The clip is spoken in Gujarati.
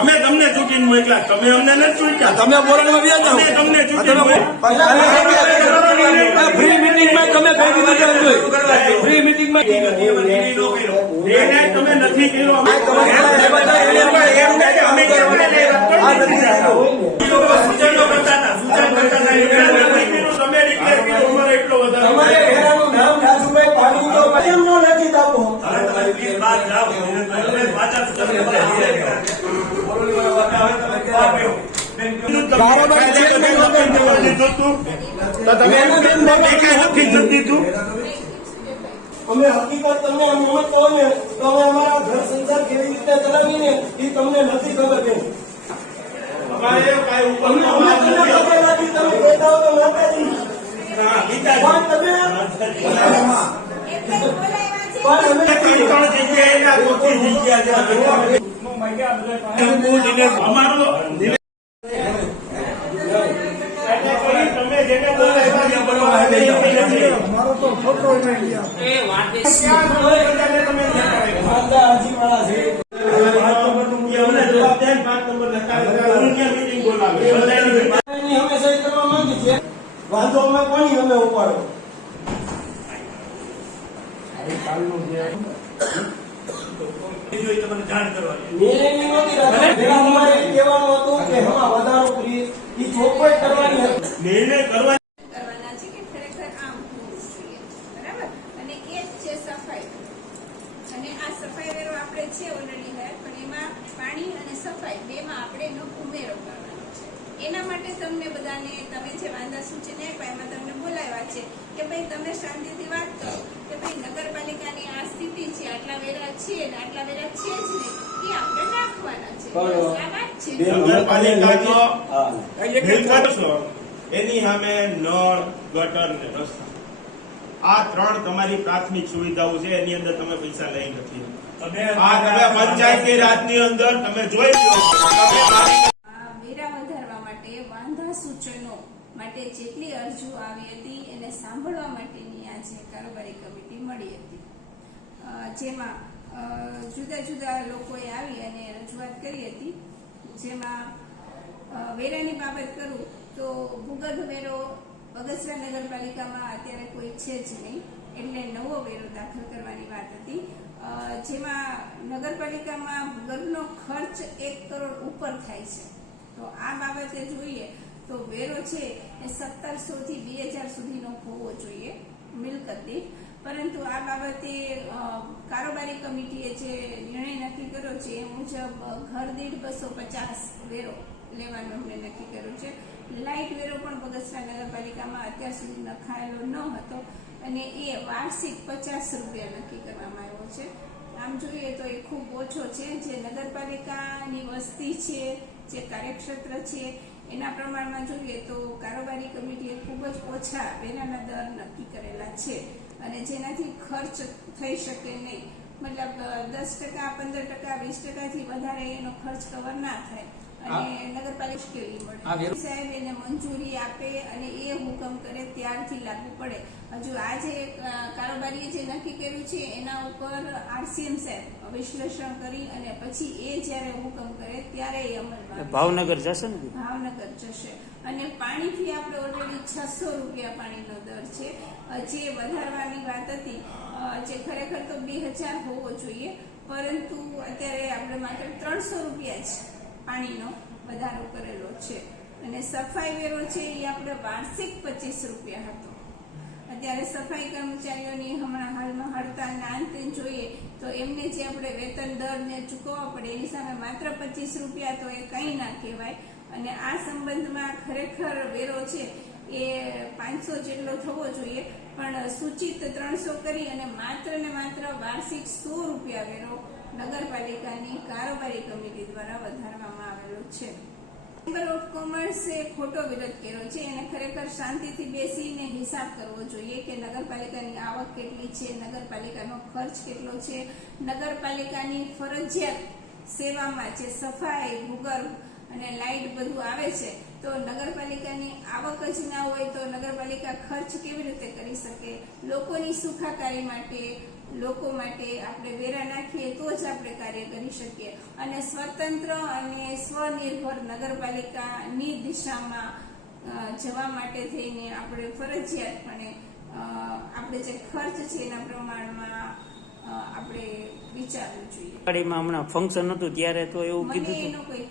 અમે તમને ચૂંટીને મોકલા, તમે અમને નથી ચૂંટ્યા. તમે બોલો તમને ફ્રી મિટિંગમાં તમે ફ્રી મિટિંગમાં તમે નથી કર્યો. સૂચનો કરતા હતા, તમે એટલો વધારે અમે હકીકત તમને અમે કહો ને તો અમે અમારા ઘર સંસાર કેવી રીતે ચલાવીને એ તમને નથી ખબર છે. તમે કહેતા હો તો માતાજી અમારો તો ફોટો વાંધો અમે કોની અમે ઉપાડો. જાણ કરવાની કહેવાનું હતું કે હમણાં વધારો કરી એ ચોખ્ખાઈ કરવાની હતી. નિર્ણય કરવા સફાઈ વેરો આપણે છે ઓલરેડી હે, પણ એમાં પાણી અને સફાઈ બેમાં આપણે એનો ઉમેરો કરવાનો છે. એના માટે તમને બધાને તમે જે વાંધા સૂચન આપ્યા એમાં તમને બોલાવ્યા છે કે ભાઈ તમે શાંતિથી વાત કરો કે ભાઈ નગરપાલિકાની આ સ્થિતિ છે, આટલા વેરા છે ને આટલા વેરા છે જ નહીં, એ આપણે નાખવાના છે. આ વાત છે. નગરપાલિકાનો એની સામે નળ, ગટર ને રસ્તા, આ ત્રણ તમારી પ્રાથમિક સુવિધાઓ છે. એની અંદર તમે પૈસા લઈ નથી. આ તમે પંચાયતી રાજની અંદર તમે જોઈ લો. વેરા વધારવા માટે વાંધા સૂચનો માટે જેટલી અરજીઓ આવી હતી એને સાંભળવા માટેની આજે કારોબારી કમિટી મળી હતી, જેમાં જુદા જુદા લોકોએ આવી અને રજૂઆત કરી હતી. જેમાં વેરાની બાબત કરું તો ભૂગર્ભ વેરો બગસરા નગરપાલિકામાં અત્યારે કોઈ છે જ નહીં, એટલે નવો વેરો દાખલ કરવાની વાત હતી. જેમાં નગરપાલિકામાં ભૂગર્ભનો ખર્ચ 1 કરોડ ઉપર થાય છે. તો આ બાબતે જોઈએ તો વેરો છે એ 1700 થી 2000 સુધીનો હોવો જોઈએ મિલકત દીઠ. પરંતુ આ બાબતે કારોબારી કમિટીએ જે નિર્ણય નક્કી કર્યો છે એ મુજબ ઘર દીઠ 250 વેરો લેવાનો અમને નક્કી કર્યો છે. લાઇટ વેરો પણ બગસરા નગરપાલિકામાં અત્યાર સુધી નખાયેલો ન હતો અને એ વાર્ષિક 50 રૂપિયા નક્કી કરવામાં આવ્યો છે. આમ જોઈએ તો એ ખૂબ ઓછો છે. જે નગરપાલિકાની વસ્તી છે, જે કાર્યક્ષેત્ર છે, એના પ્રમાણમાં જોઈએ તો કારોબારી કમિટીએ ખૂબ જ ઓછા વેરાના દર નક્કી કરેલા છે અને જેનાથી ખર્ચ થઈ શકે નહીં. મતલબ 10%, 15%, 20%થી વધારે એનો ખર્ચ કવર ના થાય અને નગરપાલિકા કેવી મળે. સાહેબ એને મંજૂરી આપે અને એ હુકમ કરે ત્યારથી લાગુ પડે. હજુ આ જે કારોબારીએ જે નક્કી કર્યું છે એના ઉપર RCM સાહેબ વિશ્લેષણ કરી અને પછી એ જયારે હુકમ કરે ત્યારે એ અમલમાં ભાવનગર જશે ને, ભાવનગર જશે. અને પાણીથી આપણે ઓલરેડી 600 રૂપિયા પાણીનો દર છે. જે વધારવાની વાત હતી, જે ખરેખર તો 2000 હોવો જોઈએ, પરંતુ અત્યારે આપણે માત્ર 300 રૂપિયા જ પાણીનો વધારો કરેલો છે. અને સફાઈ વેરો છે એ આપણે વાર્ષિક 25 રૂપિયા હતો. અત્યારે સફાઈ કર્મચારીઓની હમણાં હાલમાં હડતાલના અંતે જોઈએ તો એમને જે આપણે વેતન દરને ચૂકવવા પડે એની સામે માત્ર 25 રૂપિયા, તો એ કંઈ ના કહેવાય. અને આ સંબંધમાં ખરેખર વેરો છે એ 500 જેટલો થવો જોઈએ, પણ સૂચિત 300 કરી અને માત્ર ને માત્ર વાર્ષિક 100 રૂપિયા વેરો નગરપાલિકાની કારોબારી કમિટી દ્વારા વધારવામાં આવેલો છે. ચેમ્બર ઓફ કોમર્સે ખોટો વિરોધ કર્યો છે. એને ખરેખર શાંતિથી બેસીને હિસાબ કરવો જોઈએ કે નગરપાલિકાની આવક કેટલી છે, નગરપાલિકાનો ખર્ચ કેટલો છે, નગરપાલિકાની ફરજિયાત સેવામાં જે સફાઈ, ભૂગર્ભ અને લાઇટ બધું આવે છે, તો નગરપાલિકાની આવક જ ના હોય તો નગરપાલિકા ખર્ચ કેવી રીતે કરી શકે? લોકોની સુખાકારી માટે, લોકો માટે આપણે વેરા નાખીએ તો જ આપણે કાર્ય કરી શકીએ. અને સ્વતંત્ર અને સ્વનિર્ભર નગરપાલિકાની દિશામાં જવા માટે થઈને આપણે ફરજિયાતપણે આપણે જે ખર્ચ છે એના પ્રમાણમાં આપણે વિચારવું જોઈએ. હમણાં ફંક્શન હતું ત્યારે તો એવું મને કીધું હતું. એનો કોઈ